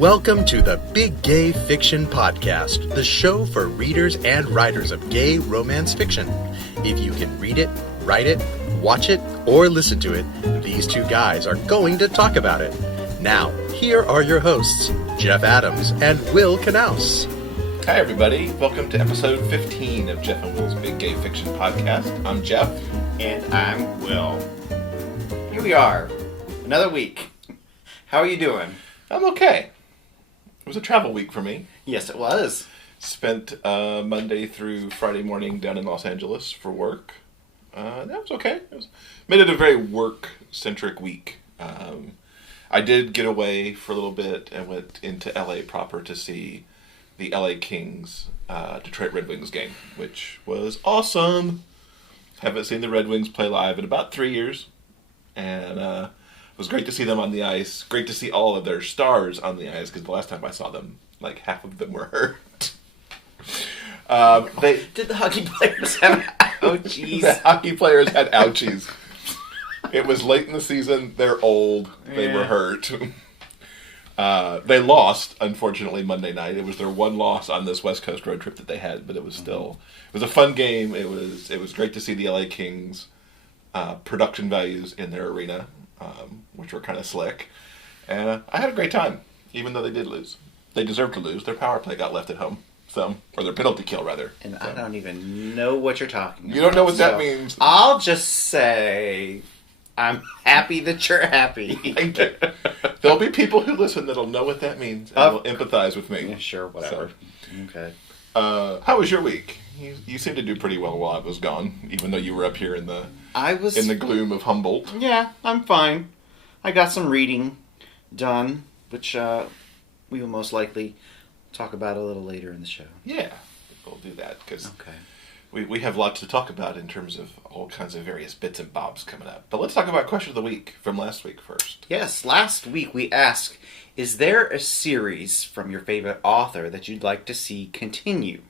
Welcome to the Big Gay Fiction Podcast, the show for readers and writers of gay romance fiction. If you can read it, write it, watch it, or listen to it, these two guys are going to talk about it. Now, here are your hosts, Jeff Adams and Will Knaus. Hi everybody, welcome to episode 15 of Jeff and Will's Big Gay Fiction Podcast. I'm Jeff. And I'm Will. Here we are, another week. How are you doing? I'm okay. It was a travel week for me. Yes, it was. Spent Monday through Friday morning down in Los Angeles for work. That was okay. Made it a very work-centric week. I did get away for a little bit and went into LA proper to see the LA Kings Detroit Red Wings game, which was awesome. Haven't seen the Red Wings play live in about 3 years. And it was great to see them on the ice. Great to see all of their stars on the ice, because the last time I saw them, like half of them were hurt. Did the hockey players have ouchies? The hockey players had ouchies. It was late in the season. They're old. They were hurt. They lost, unfortunately, Monday night. It was their one loss on this West Coast road trip that they had, but it was still... It was a fun game. It was great to see the LA Kings production values in their arena, which were kind of slick. And I had a great time, even though they did lose. They deserved to lose. Their power play got left at home. Or their penalty kill, rather. And I don't even know what you're talking about. You don't know what that means. I'll just say... I'm happy that you're happy. Thank you. There'll be people who listen that'll know what that means and will empathize with me. Yeah, sure, whatever. So, okay. How was your week? You seemed to do pretty well while I was gone, even though you were up here in the gloom of Humboldt. Yeah, I'm fine. I got some reading done, which we will most likely talk about a little later in the show. Yeah, we'll do that because okay. We have lots to talk about in terms of all kinds of various bits and bobs coming up. But let's talk about Question of the Week from last week first. Yes, last week we asked, is there a series from your favorite author that you'd like to see continue?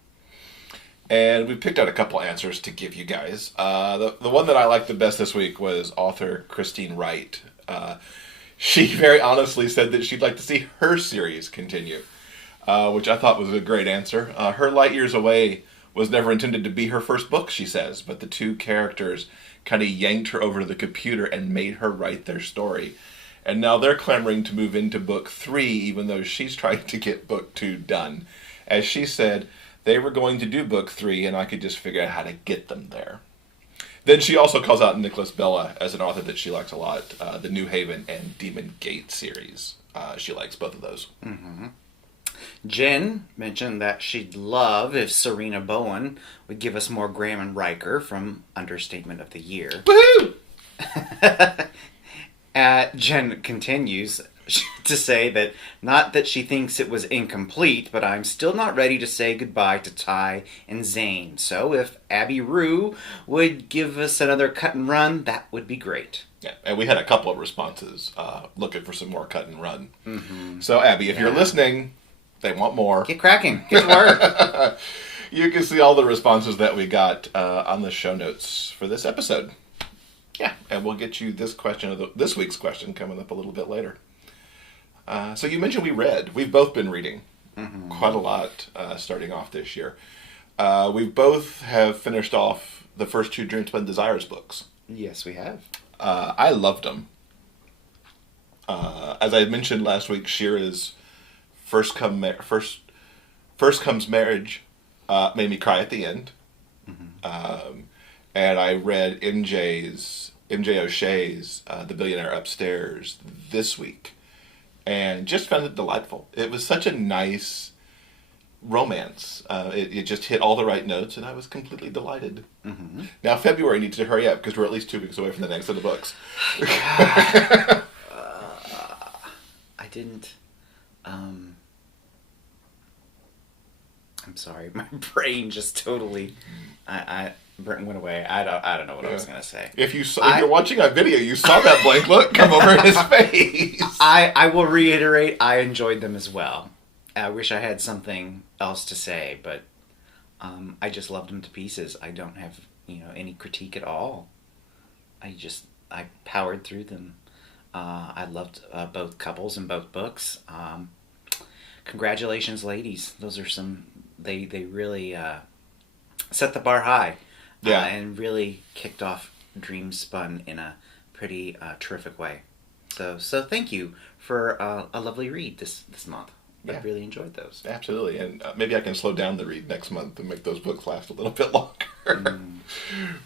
And we picked out a couple answers to give you guys. The one that I liked the best this week was author Christine Wright. She very honestly said that she'd like to see her series continue, which I thought was a great answer. Her Light Years Away was never intended to be her first book, she says, but the two characters kind of yanked her over to the computer and made her write their story. And now they're clamoring to move into book 3, even though she's trying to get book 2 done. As she said, they were going to do book 3, and I could just figure out how to get them there. Then she also calls out Nicholas Bella as an author that she likes a lot, the New Haven and Demon Gate series. She likes both of those. Mm-hmm. Jen mentioned that she'd love if Serena Bowen would give us more Graham and Riker from Understatement of the Year. Woohoo! Jen continues to say that not that she thinks it was incomplete, but I'm still not ready to say goodbye to Ty and Zane. So if Abby Rue would give us another cut and run, that would be great. Yeah, and we had a couple of responses looking for some more cut and run. Mm-hmm. So Abby, if you're listening... They want more. Get cracking. Get to work. You can see all the responses that we got on the show notes for this episode. Yeah, and we'll get you this week's question coming up a little bit later. So you mentioned we read. We've both been reading quite a lot starting off this year. We both have finished off the first 2 Dreamspun Desires books. Yes, we have. I loved them. As I mentioned last week, Shira's First Comes Marriage made me cry at the end. Mm-hmm. And I read MJ O'Shea's The Billionaire Upstairs this week and just found it delightful. It was such a nice romance. It just hit all the right notes and I was completely delighted. Mm-hmm. Now February needs to hurry up because we're at least 2 weeks away from the next of the books. I didn't... I'm sorry, my brain just totally went away. I don't know what I was gonna say. If you're watching on video, you saw that blank look come over his face. I will reiterate, I enjoyed them as well. I wish I had something else to say, but I just loved them to pieces. I don't have any critique at all. I powered through them. I loved both couples in both books. congratulations, ladies. Those are some... They really set the bar high. Yeah. And really kicked off Dreamspun in a pretty terrific way. So thank you for a lovely read this month. Yeah. I really enjoyed those. Absolutely, and maybe I can slow down the read next month and make those books last a little bit longer.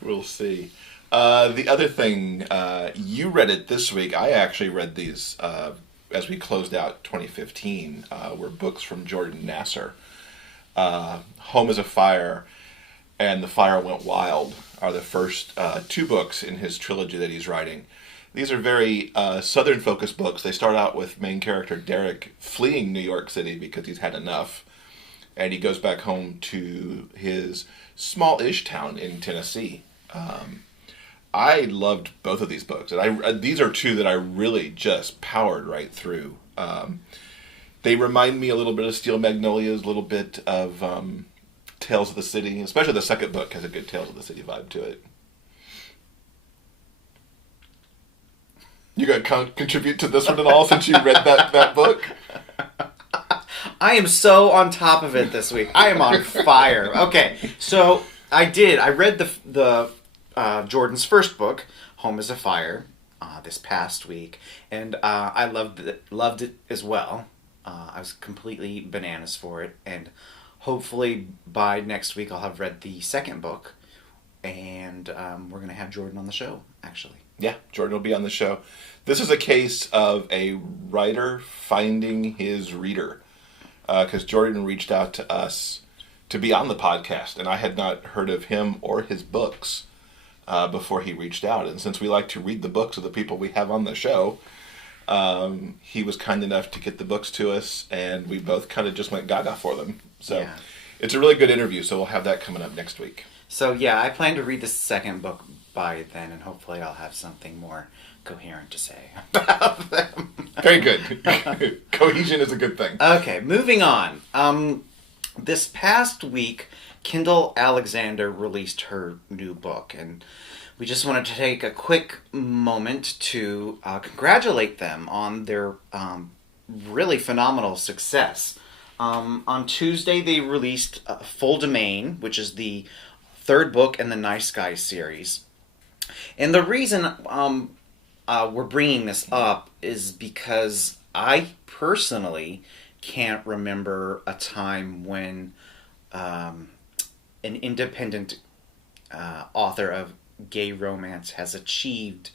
We'll see. The other thing, you read it this week. I actually read these as we closed out 2015. Were books from Jordan Nasser. Home is a Fire and The Fire Went Wild are the first two books in his trilogy that he's writing. These are very Southern-focused books. They start out with main character Derek fleeing New York City because he's had enough. And he goes back home to his small-ish town in Tennessee. I loved both of these books. And these are two that I really just powered right through. They remind me a little bit of Steel Magnolias, a little bit of Tales of the City. Especially the second book has a good Tales of the City vibe to it. You going to contribute to this one at all since you read that book? I am so on top of it this week. I am on fire. Okay, so I read the Jordan's first book, Home is a Fire, this past week, and I loved it as well. I was completely bananas for it, and hopefully by next week I'll have read the second book, and we're going to have Jordan on the show, actually. Yeah, Jordan will be on the show. This is a case of a writer finding his reader. Because Jordan reached out to us to be on the podcast, and I had not heard of him or his books before he reached out. And since we like to read the books of the people we have on the show, he was kind enough to get the books to us, and we both kind of just went gaga for them. So yeah. It's a really good interview, so we'll have that coming up next week. So yeah, I plan to read the second book by then, and hopefully I'll have something more coherent to say about them. Very good. Cohesion is a good thing. Okay, moving on. This past week, Kindle Alexander released her new book, and we just wanted to take a quick moment to congratulate them on their really phenomenal success. On Tuesday, they released Full Domain, which is the third book in the Nice Guys series. And the reason we're bringing this up is because I personally can't remember a time when an independent author of gay romance has achieved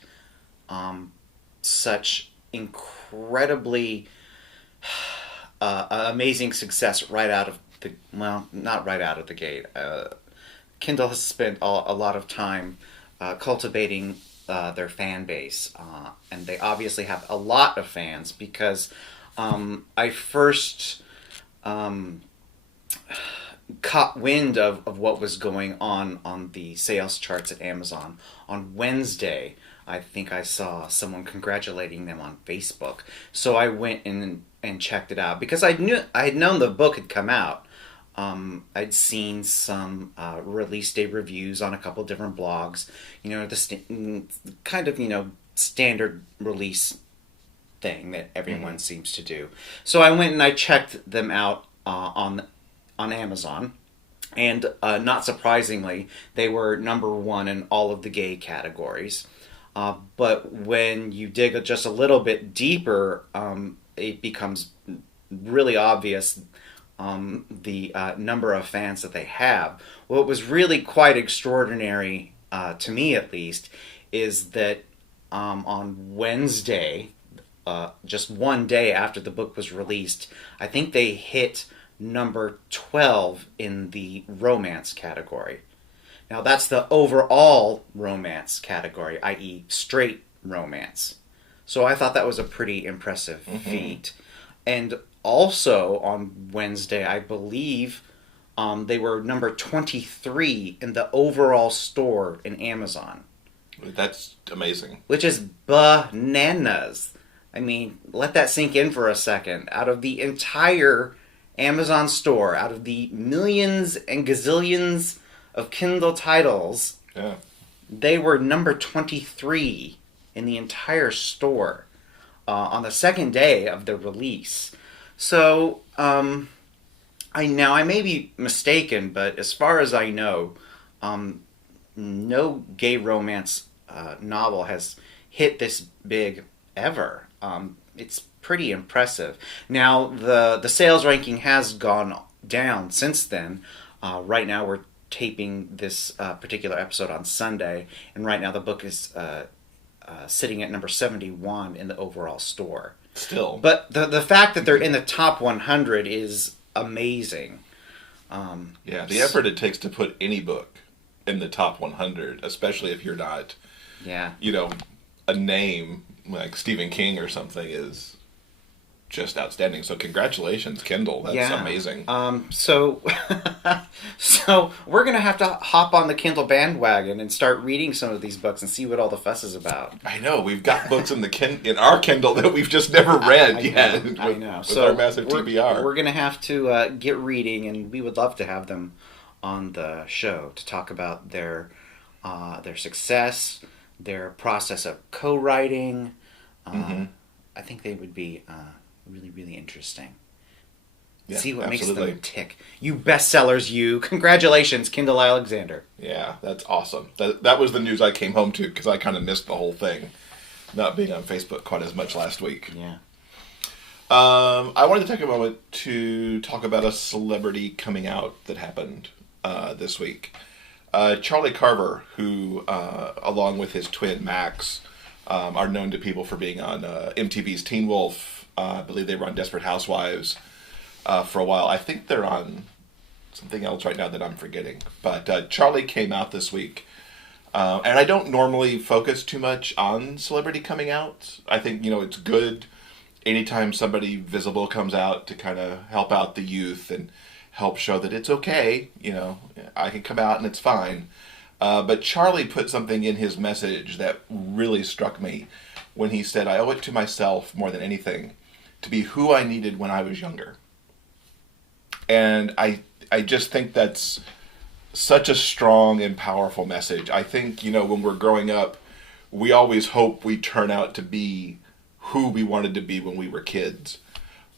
such incredibly amazing success right out of the... Well, not right out of the gate. Kindle has spent a lot of time cultivating their fan base, and they obviously have a lot of fans because I first caught wind of what was going on the sales charts at Amazon on Wednesday. I think I saw someone congratulating them on Facebook, so I went in and checked it out because I had known the book had come out. I'd seen some release day reviews on a couple different blogs, the kind of, standard release thing that everyone seems to do. So I went and I checked them out on Amazon, and not surprisingly, they were number one in all of the gay categories. But when you dig just a little bit deeper, it becomes really obvious the number of fans that they have. What was really quite extraordinary, to me at least, is that on Wednesday, just one day after the book was released, I think they hit number 12 in the romance category. Now that's the overall romance category, i.e. straight romance. So I thought that was a pretty impressive feat. And also on Wednesday, I believe they were number 23 in the overall store in Amazon. That's amazing. Which is bananas. I mean, let that sink in for a second. Out of the entire Amazon store, out of the millions and gazillions of Kindle titles, they were number 23 in the entire store on the second day of the release. So, I may be mistaken, but as far as I know, no gay romance novel has hit this big ever. It's pretty impressive. Now, the sales ranking has gone down since then. Right now, we're taping this particular episode on Sunday, and right now the book is sitting at number 71 in the overall store. Still. But the fact that they're in the top 100 is amazing. Yeah, the effort it takes to put any book in the top 100, especially if you're not, a name like Stephen King or something, is just outstanding. So congratulations, Kindle. That's amazing. So we're going to have to hop on the Kindle bandwagon and start reading some of these books and see what all the fuss is about. I know. We've got books in in our Kindle that we've just never read yet. I know. With So our massive TBR. We're going to have to get reading, and we would love to have them on the show to talk about their success, their process of co-writing. I think they would be really, really interesting. Yeah, see what absolutely. makes them tick. You bestsellers, you. Congratulations, Kindle Alexander. Yeah, that's awesome. That was the news I came home to because I kind of missed the whole thing, not being on Facebook quite as much last week. Yeah. I wanted to take a moment to talk about a celebrity coming out that happened this week. Charlie Carver, who, along with his twin Max, are known to people for being on MTV's Teen Wolf. I believe they were on Desperate Housewives for a while. I think they're on something else right now that I'm forgetting. But Charlie came out this week. And I don't normally focus too much on celebrity coming out. I think, it's good anytime somebody visible comes out to kind of help out the youth and help show that it's okay. I can come out and it's fine. But Charlie put something in his message that really struck me when he said, "I owe it to myself more than anything to be who I needed when I was younger." And I just think that's such a strong and powerful message. I think, when we're growing up, we always hope we turn out to be who we wanted to be when we were kids.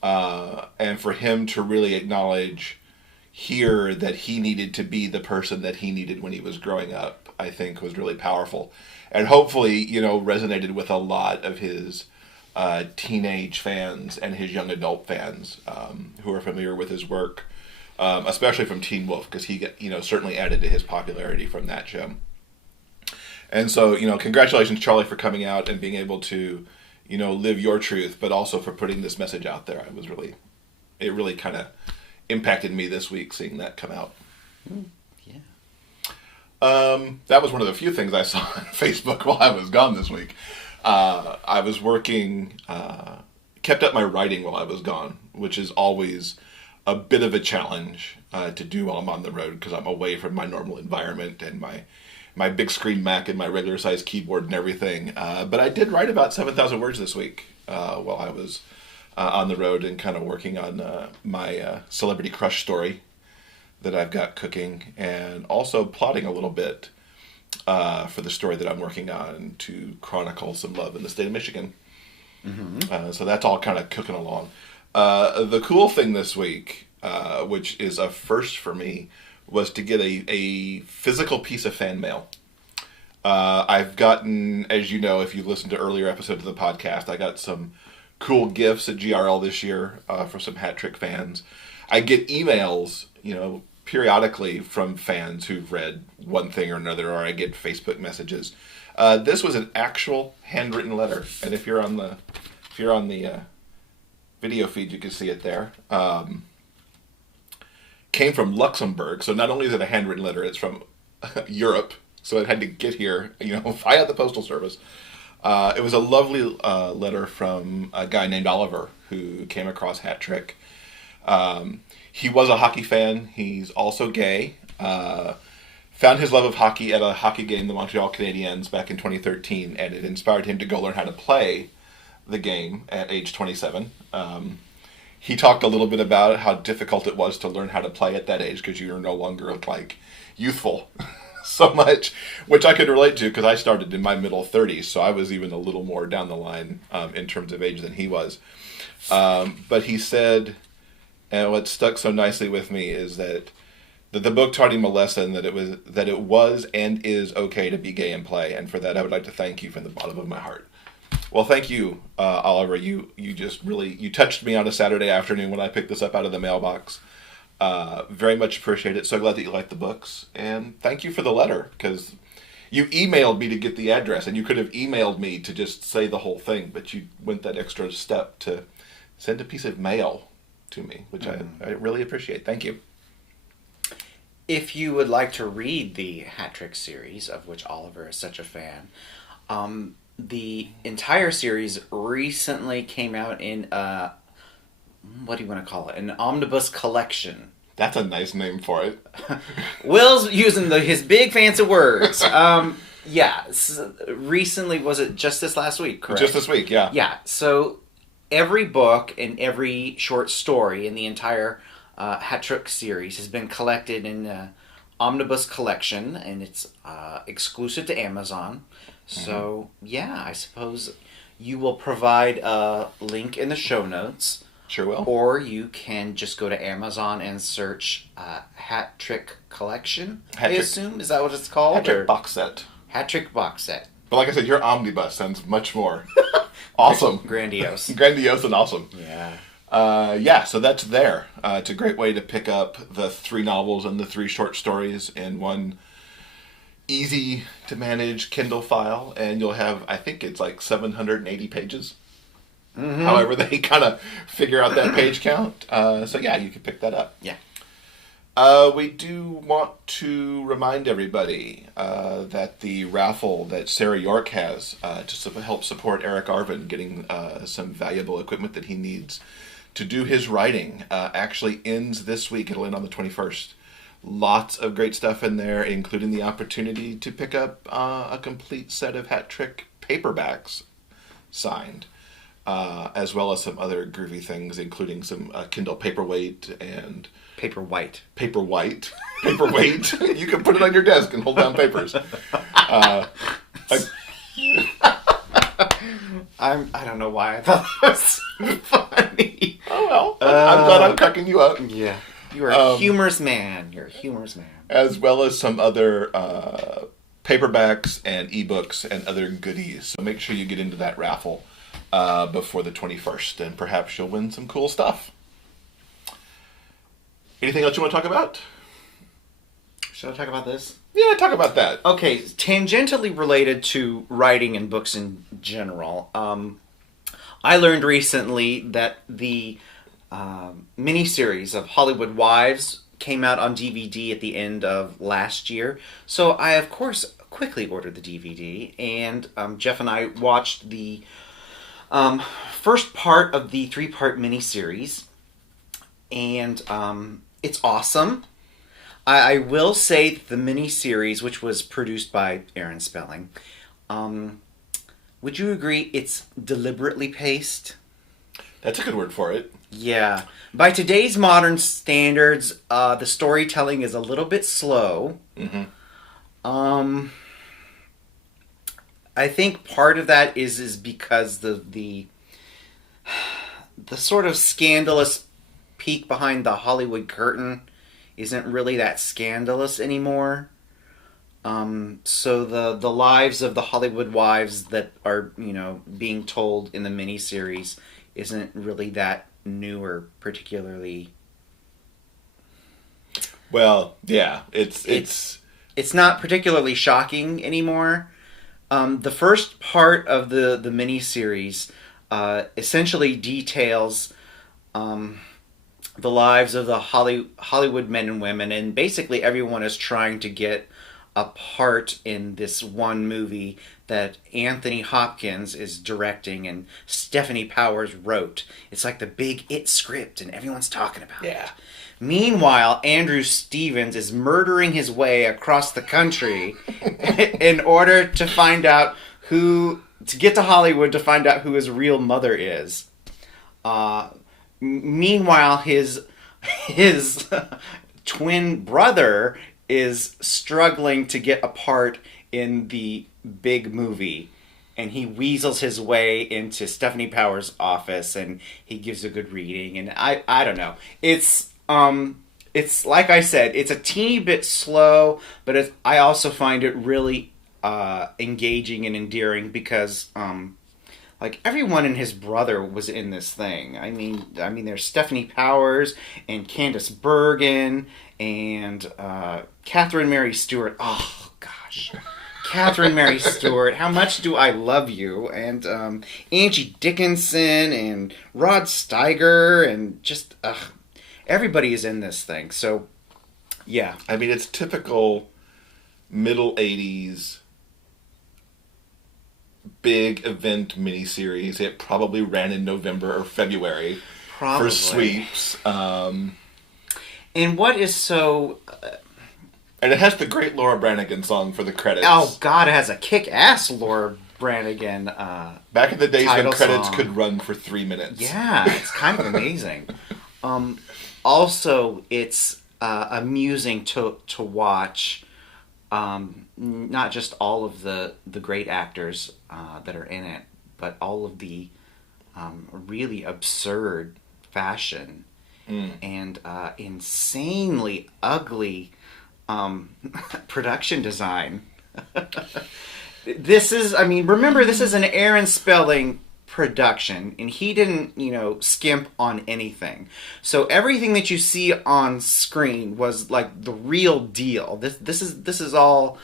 And for him to really acknowledge here that he needed to be the person that he needed when he was growing up, I think was really powerful. And hopefully, resonated with a lot of his teenage fans and his young adult fans who are familiar with his work, especially from Teen Wolf, because he certainly added to his popularity from that show. And so, congratulations, Charlie, for coming out and being able to, live your truth, but also for putting this message out there. It really kind of impacted me this week seeing that come out. That was one of the few things I saw on Facebook while I was gone this week. I was working, kept up my writing while I was gone, which is always a bit of a challenge to do while I'm on the road because I'm away from my normal environment and my big screen Mac and my regular size keyboard and everything. But I did write about 7,000 words this week while I was on the road and kind of working on my celebrity crush story that I've got cooking, and also plotting a little bit for the story that I'm working on to chronicle some love in the state of Michigan. So that's all kind of cooking along. The cool thing this week, which is a first for me, was to get a physical piece of fan mail. I've gotten, as you know, if you've listened to earlier episodes of the podcast, I got some cool gifts at GRL this year for some Hat Trick fans. I get emails, periodically from fans who've read one thing or another, or I get Facebook messages. This was an actual handwritten letter, and if you're on the video feed, you can see it there. Came from Luxembourg, so not only is it a handwritten letter, it's from Europe, so it had to get here, via the postal service. It was a lovely letter from a guy named Oliver who came across Hat Trick. He was a hockey fan. He's also gay. Found his love of hockey at a hockey game, the Montreal Canadiens, back in 2013, and it inspired him to go learn how to play the game at age 27. He talked a little bit about how difficult it was to learn how to play at that age because you're no longer, youthful so much, which I could relate to because I started in my middle 30s, so I was even a little more down the line in terms of age than he was. But he said, and what stuck so nicely with me is that the book taught him a lesson that it was and is okay to be gay and play, and for that I would like to thank you from the bottom of my heart. Well, thank you, Oliver. You just really you touched me on a Saturday afternoon when I picked this up out of the mailbox. Very much appreciate it. So glad that you liked the books, and thank you for the letter because you emailed me to get the address, and you could have emailed me to just say the whole thing, but you went that extra step to send a piece of mail to me, which I really appreciate. Thank you. If you would like to read the Hat Trick series, of which Oliver is such a fan, the entire series recently came out in what do you want to call it? An omnibus collection. That's a nice name for it. Will's using his big fancy words. Yeah, recently, was it just this last week, correct? Just this week, yeah. Yeah, so every book and every short story in the entire Hat Trick series has been collected in an omnibus collection, and it's exclusive to Amazon. So, yeah, I suppose you will provide a link in the show notes. Sure will. Or you can just go to Amazon and search Hat Trick Collection, I assume? Is that what it's called? Hat Trick Box Set. Hat Trick Box Set. But like I said, your omnibus sounds much more awesome. Grandiose. Grandiose and awesome. Yeah. Yeah, so that's there. It's a great way to pick up the 3 novels and the 3 short stories in one easy to manage Kindle file, and you'll have, I think it's like 780 pages. Mm-hmm. However they kind of figure out that page count. So yeah, you can pick that up. Yeah. We do want to remind everybody that the raffle that Sarah York has to help support Eric Arvin getting some valuable equipment that he needs to do his writing actually ends this week. It'll end on the 21st. Lots of great stuff in there, including the opportunity to pick up a complete set of Hat Trick paperbacks signed, as well as some other groovy things, including some Kindle Paperweight and... Paperwhite. Paperweight. You can put it on your desk and hold down papers. I don't know why I thought that was funny. Oh well, I'm glad I'm cracking you up. Yeah. You're a humorous man. As well as some other paperbacks and ebooks and other goodies. So make sure you get into that raffle before the 21st, and perhaps you'll win some cool stuff. Anything else you want to talk about? Should I talk about this? Yeah, talk about that. Okay, tangentially related to writing and books in general. I learned recently that the miniseries of Hollywood Wives came out on DVD at the end of last year. So I, of course, quickly ordered the DVD, and Jeff and I watched the first part of the 3-part miniseries, and it's awesome. I will say the miniseries, which was produced by Aaron Spelling, would you agree it's deliberately paced? That's a good word for it. Yeah. By today's modern standards, the storytelling is a little bit slow. Mm-hmm. I think part of that is because the sort of scandalous peek behind the Hollywood curtain isn't really that scandalous anymore. So the lives of the Hollywood wives that are, being told in the miniseries isn't really that new or particularly... Well, yeah, it's not particularly shocking anymore. The first part of the miniseries essentially details the lives of the Hollywood men and women, and basically everyone is trying to get a part in this one movie that Anthony Hopkins is directing and Stephanie Powers wrote. It's like the big It script, and everyone's talking about it. Meanwhile, Andrew Stevens is murdering his way across the country in order to find out to get to Hollywood to find out who his real mother is. Meanwhile, his twin brother is struggling to get a part in the big movie. And he weasels his way into Stephanie Powers' office, and he gives a good reading. And I don't know. It's like I said, it's a teeny bit slow, but I also find it really engaging and endearing because like everyone and his brother was in this thing. I mean, there's Stephanie Powers and Candice Bergen and Catherine Mary Stewart. Oh gosh. Catherine Mary Stewart, how much do I love you? And Angie Dickinson and Rod Steiger and just everybody is in this thing. So, yeah. I mean, it's typical middle 80s big event miniseries. It probably ran in November or February for sweeps. And what is so... and it has the great Laura Branigan song for the credits. Oh, God, it has a kick-ass Laura Branigan back in the days when credits song. Could run for 3 minutes. Yeah, it's kind of amazing. Also, it's amusing to watch not just all of the great actors that are in it, but all of the really absurd fashion and insanely ugly production design. This is, remember, this is an Aaron Spelling production, and he didn't, skimp on anything. So everything that you see on screen was like the real deal. This is all,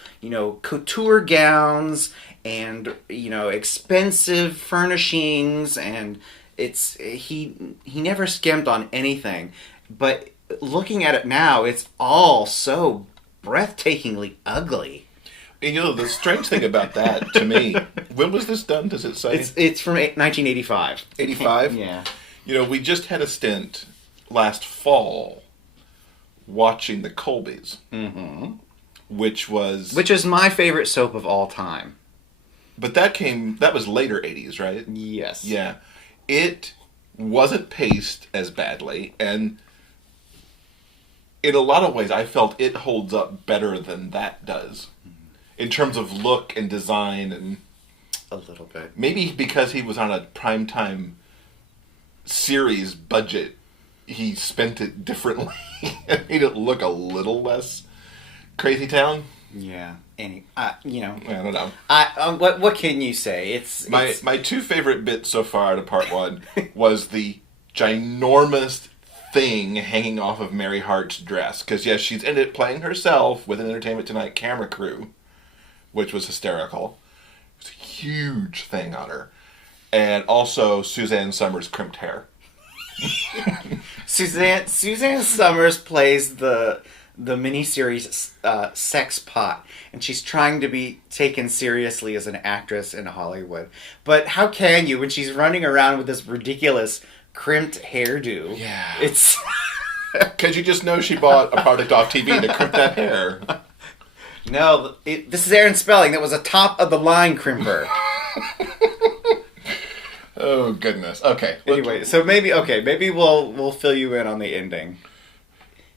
couture gowns and, expensive furnishings, and he never skimped on anything. But looking at it now, it's all so breathtakingly ugly. And the strange thing about that, to me, when was this done, does it say? It's from 1985. 85? Yeah. We just had a stint last fall watching the Colbys. Mm-hmm. Which is my favorite soap of all time. But that was later 80s, right? Yes. Yeah. It wasn't paced as badly, and in a lot of ways, I felt it holds up better than that does. In terms of look and design and... a little bit. Maybe because he was on a primetime series budget, he spent it differently and made it look a little less Crazy Town. Yeah. I don't know. What can you say? It's my two favorite bits so far out of part one was the ginormous thing hanging off of Mary Hart's dress. Because, yes, she's in it playing herself with an Entertainment Tonight camera crew, which was hysterical. It was a huge thing on her. And also Suzanne Summers' crimped hair. Suzanne Summers plays the miniseries Sex Pot, and she's trying to be taken seriously as an actress in Hollywood. But how can you when she's running around with this ridiculous crimped hairdo? Yeah. It's... Because you just know she bought a product off TV to crimp that hair. No, this is Aaron Spelling. That was a top-of-the-line crimper. Oh, goodness. Okay. Anyway, so maybe we'll fill you in on the ending.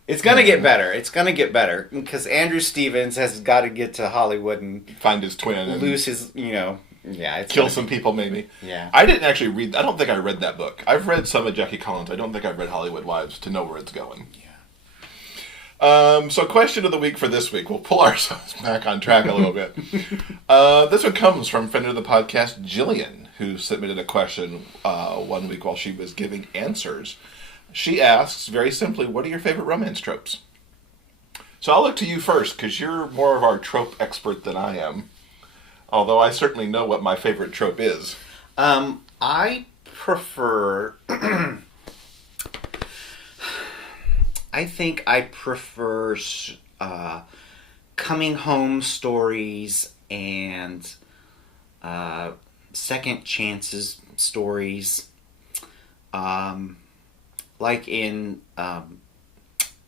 It's going to get better. It's going to get better. Because Andrew Stevens has got to get to Hollywood and... find his twin. And lose his, Yeah. Kill some people, maybe. Yeah. I didn't actually read... I don't think I read that book. I've read some of Jackie Collins. I don't think I've read Hollywood Wives to know where it's going. Yeah. So question of the week for this week. We'll pull ourselves back on track a little bit. This one comes from friend of the podcast, Gillian, who submitted a question 1 week while she was giving answers. She asks, very simply, what are your favorite romance tropes? So I'll look to you first, because you're more of our trope expert than I am. Although I certainly know what my favorite trope is. I prefer... I think I prefer coming home stories and second chances stories. Like in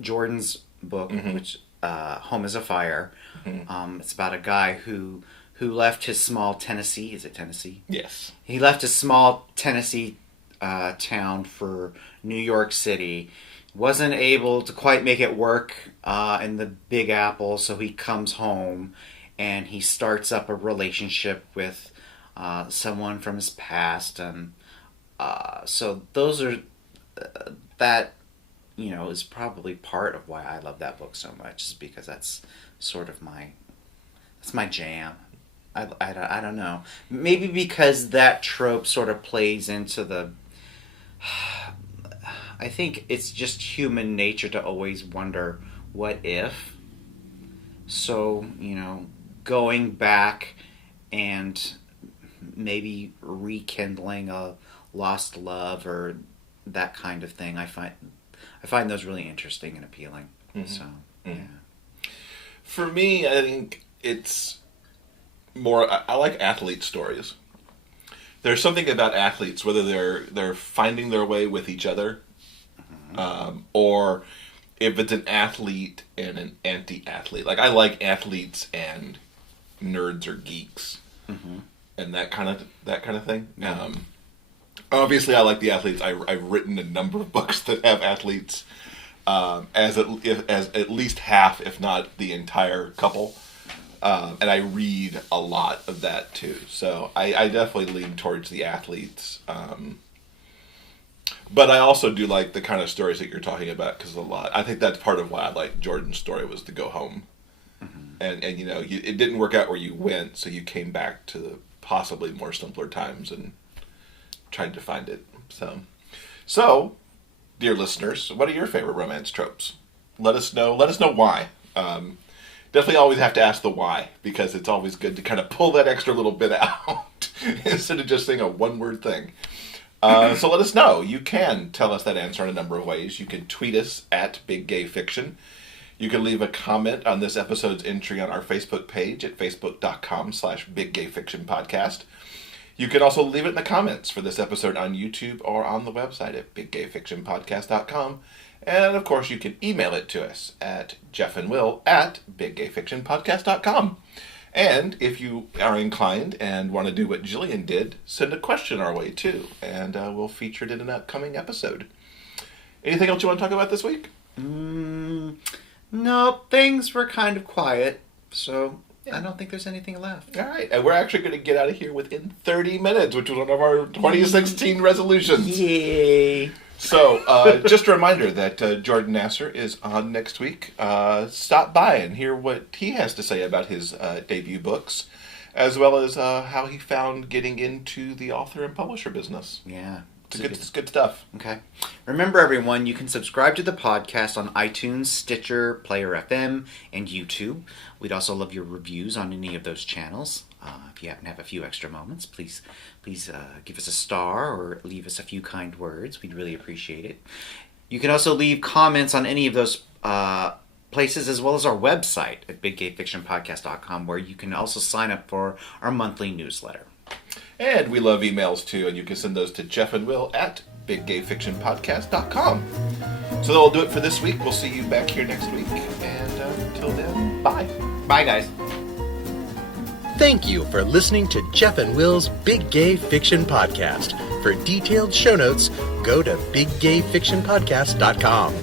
Jordan's book, mm-hmm. which Home is a Fire. Mm-hmm. It's about a guy who left his small Tennessee. Is it Tennessee? Yes. He left his small Tennessee town for New York City wasn't able to quite make it work in the Big Apple, so he comes home and he starts up a relationship with someone from his past, and so those are that is probably part of why I love that book so much, is because that's sort of my jam. I don't know. Maybe because that trope sort of plays into the... I think it's just human nature to always wonder, what if? So, going back and maybe rekindling a lost love or that kind of thing, I find those really interesting and appealing. Mm-hmm. So, yeah. For me, I think it's more... I like athlete stories. There's something about athletes, whether they're finding their way with each other, or if it's an athlete and an anti-athlete. Like, I like athletes and nerds or geeks, and that kind of thing. Mm-hmm. Obviously, I like the athletes. I've written a number of books that have athletes as at least half, if not the entire couple. And I read a lot of that too. So I definitely lean towards the athletes. But I also do like the kind of stories that you're talking about, because I think that's part of why I like Jordan's story, was to go home. Mm-hmm. And it didn't work out where you went, so you came back to the possibly more simpler times and tried to find it. So, dear listeners, what are your favorite romance tropes? Let us know why. Definitely always have to ask the why, because it's always good to kind of pull that extra little bit out instead of just saying a one-word thing. So let us know. You can tell us that answer in a number of ways. You can tweet us at Big Gay Fiction. You can leave a comment on this episode's entry on our Facebook page at facebook.com/BigGayFictionPodcast. You can also leave it in the comments for this episode on YouTube or on the website at BigGayFictionPodcast.com. And, of course, you can email it to us at jeffandwill@BigGayFictionPodcast.com. And if you are inclined and want to do what Gillian did, send a question our way, too. And we'll feature it in an upcoming episode. Anything else you want to talk about this week? No, things were kind of quiet, so I don't think there's anything left. All right. And we're actually going to get out of here within 30 minutes, which was one of our 2016 resolutions. Yay. So, just a reminder that Jordan Nasser is on next week. Stop by and hear what he has to say about his debut books, as well as how he found getting into the author and publisher business. Yeah. It's good stuff. Okay. Remember, everyone, you can subscribe to the podcast on iTunes, Stitcher, Player FM, and YouTube. We'd also love your reviews on any of those channels. If you happen to have a few extra moments, please give us a star or leave us a few kind words. We'd really appreciate it. You can also leave comments on any of those places, as well as our website at BigGayFictionPodcast.com, where you can also sign up for our monthly newsletter. And we love emails, too, and you can send those to jeffandwill@BigGayFictionPodcast.com. So that'll do it for this week. We'll see you back here next week. And until then, bye. Bye, guys. Thank you for listening to Jeff and Will's Big Gay Fiction Podcast. For detailed show notes, go to BigGayFictionPodcast.com.